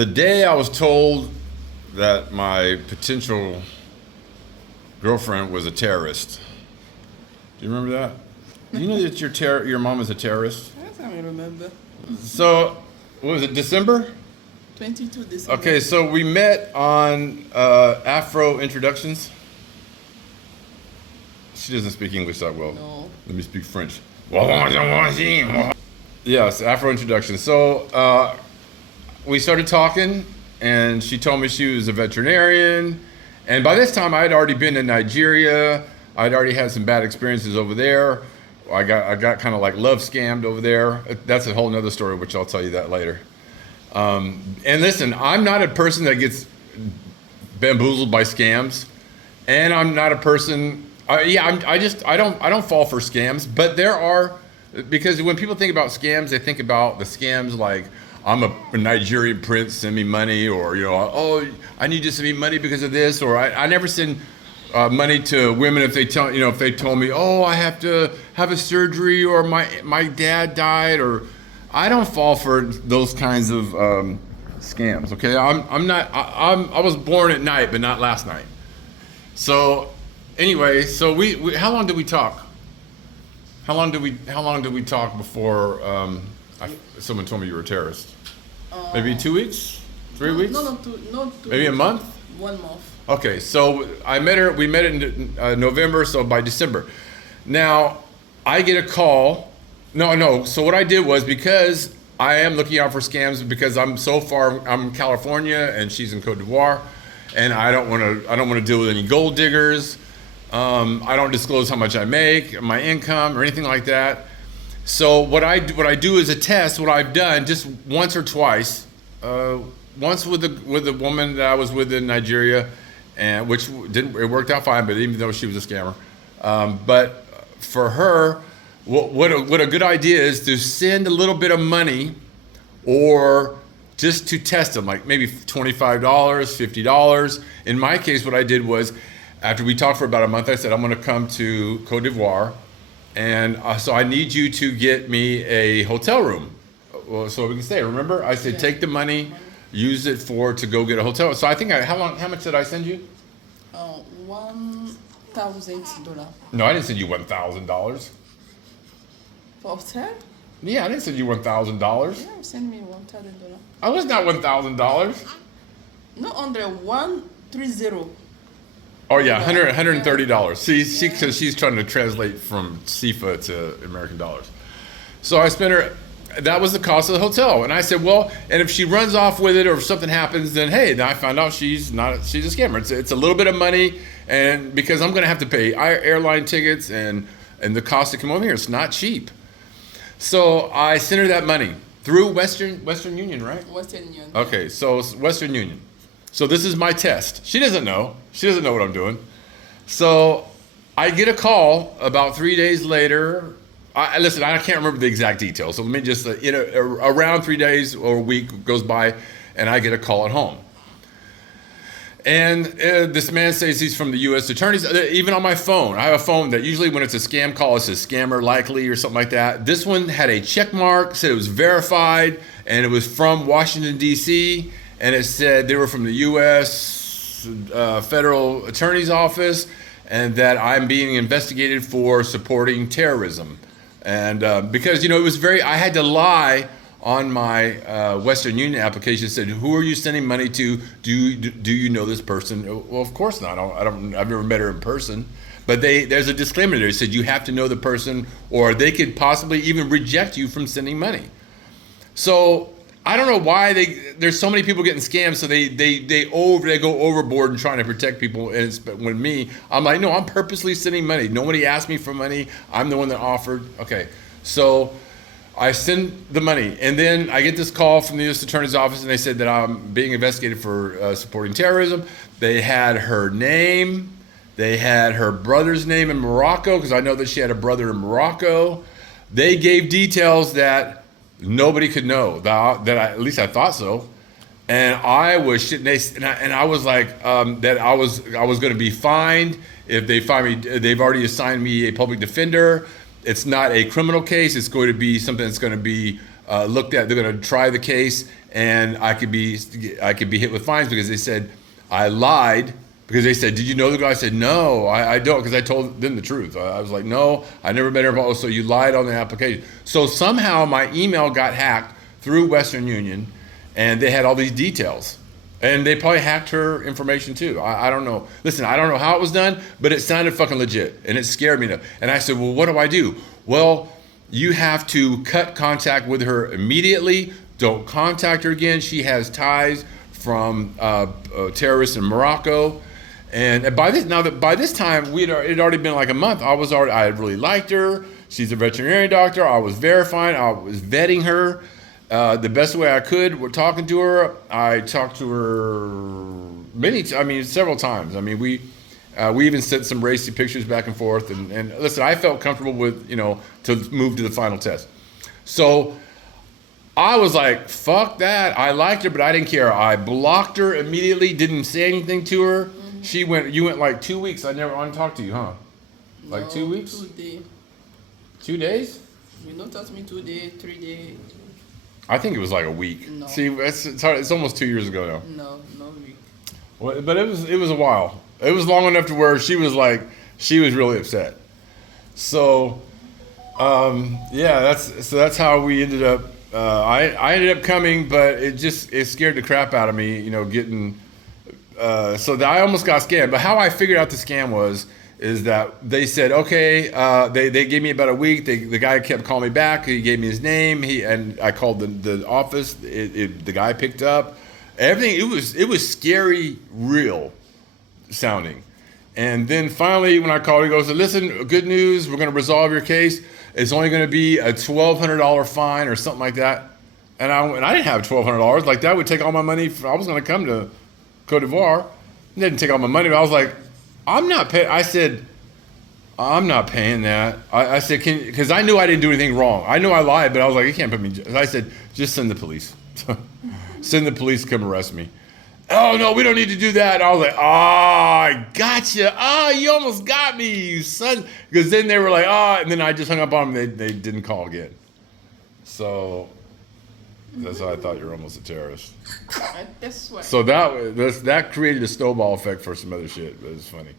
The day I was told that my potential girlfriend was a terrorist. Do you remember that? Do you know that your mom is a terrorist? Yes, I remember. So, what was it, December? 22 December. Okay, so we met on Afro Introductions. She doesn't speak English that well. No. Let me speak French. Yes, Afro Introduction. So we started talking, and she told me she was a veterinarian. And by this time, I had already been in Nigeria. I'd already had some bad experiences over there. I got kind of like love scammed over there. That's a whole nother story, which I'll tell you that later. And listen, I'm not a person that gets bamboozled by scams, and I'm not a person. I don't fall for scams, but there are, because when people think about scams, they think about the scams like, I'm a Nigerian prince, send me money, or oh, I need you to send me money because of this, or I never send money to women if they told me, oh, I have to have a surgery, or my dad died, or I don't fall for those kinds of scams. Okay, I was born at night, but not last night. So anyway, so we how long did we talk? How long did we talk before someone told me you were a terrorist? Maybe 2 weeks, 3 weeks? No, not 2 Maybe a month. 1 month. Okay, so we met in November, so by December. Now, I get a call. No. So what I did was, because I am looking out for scams, because I'm in California and she's in Cote d'Ivoire, and I don't want to deal with any gold diggers. I don't disclose how much I make, my income, or anything like that. So what I do is a test. What I've done just once or twice. Once with the woman that I was with in Nigeria, and it worked out fine, but even though she was a scammer. But for her, what a good idea is to send a little bit of money, or just to test them, like maybe $25, $50. In my case, what I did was, after we talked for about a month, I said, I'm going to come to Cote d'Ivoire, and so I need you to get me a hotel room, so we can stay. Remember, I said, take the money, use it to go get a hotel. So I think how much did I send you? $1,000. No, I didn't send you $1,000. For hotel? Yeah, I didn't send you $1,000. Yeah, send me $1,000. I was not $1,000. No, under 130. Oh yeah, $130. See, because she's trying to translate from CFA to American dollars. So I spent her. That was the cost of the hotel, and I said, well, and if she runs off with it, or if something happens, then hey, now I found out she's a scammer. It's a little bit of money, and because I'm going to have to pay airline tickets and the cost to come over here, it's not cheap. So I sent her that money through Western Union, right? Western Union. Okay, so Western Union. So this is my test. She doesn't know. She doesn't know what I'm doing. So I get a call about 3 days later. Listen, I can't remember the exact details. So let me just, around 3 days or a week goes by, and I get a call at home. And this man says he's from the U.S. Attorney's. Even on my phone, I have a phone that usually when it's a scam call, it says scammer likely or something like that. This one had a check mark, said it was verified, and it was from Washington, D.C., and it said they were from the U.S. Federal Attorney's Office, and that I'm being investigated for supporting terrorism. And because, it was I had to lie on my Western Union application. It said, who are you sending money to? Do you know this person? Well, of course not. I've never met her in person. But there's a disclaimer there. It said you have to know the person, or they could possibly even reject you from sending money. So I don't know why there's so many people getting scammed. So they go overboard in trying to protect people. And when I'm like, no, I'm purposely sending money. Nobody asked me for money. I'm the one that offered. Okay, so I send the money, and then I get this call from the U.S. Attorney's Office, and they said that I'm being investigated for supporting terrorism. They had her name. They had her brother's name in Morocco, because I know that she had a brother in Morocco. They gave details that nobody could know, at least I thought so. And I was shitting, and I was like, that I was going to be fined if they find me. They've already assigned me a public defender. It's not a criminal case. It's going to be something that's going to be looked at. They're going to try the case, and I could be hit with fines because they said I lied. Because they said, did you know the guy? I said, no, I don't, because I told them the truth. I was like, no, I never met her. Oh, so you lied on the application. So somehow my email got hacked through Western Union, and they had all these details. And they probably hacked her information too. I don't know. Listen, I don't know how it was done, but it sounded fucking legit, and it scared me enough. And I said, well, what do I do? Well, you have to cut contact with her immediately. Don't contact her again. She has ties from terrorists in Morocco. And by this time, it had already been like a month. I had really liked her. She's a veterinary doctor. I was verifying. I was vetting her the best way I could. We're talking to her. I talked to her several times. I mean, we even sent some racy pictures back and forth. And listen, I felt comfortable with, to move to the final test. So I was like, fuck that. I liked her, but I didn't care. I blocked her immediately, didn't say anything to her. You went like 2 weeks. I never want to talk to you, huh? Like No, 2 weeks? 2 days. 2 days? You don't touch me 2 days, 3 days. I think it was like a week. No. See, it's hard. It's almost 2 years ago now. No week. Well, but it was a while. It was long enough to where she was really upset. So, that's how we ended up. I ended up coming, but it scared the crap out of me. Getting. So that I almost got scammed. But how I figured out the scam is that they said, okay, they gave me about a week. The guy kept calling me back. He gave me his name. And I called the office. The guy picked up. Everything, it was scary, real sounding. And then finally, when I called, he goes, listen, good news. We're going to resolve your case. It's only going to be a $1,200 fine or something like that. And I didn't have $1,200. Like, that would take all my money. I was going to come to Cote d'Ivoire. They didn't take all my money, but I was like, I'm not paying. I said, I'm not paying that. I said, because I knew I didn't do anything wrong. I knew I lied, but I was like, you can't put me. I said, just send the police. Send the police to come arrest me. Oh, no, we don't need to do that. I was like, I gotcha. You almost got me, you son. Because then they were like, and then I just hung up on them. They didn't call again. So that's how I thought you were almost a terrorist. That's why. So that created a snowball effect for some other shit. But it was funny.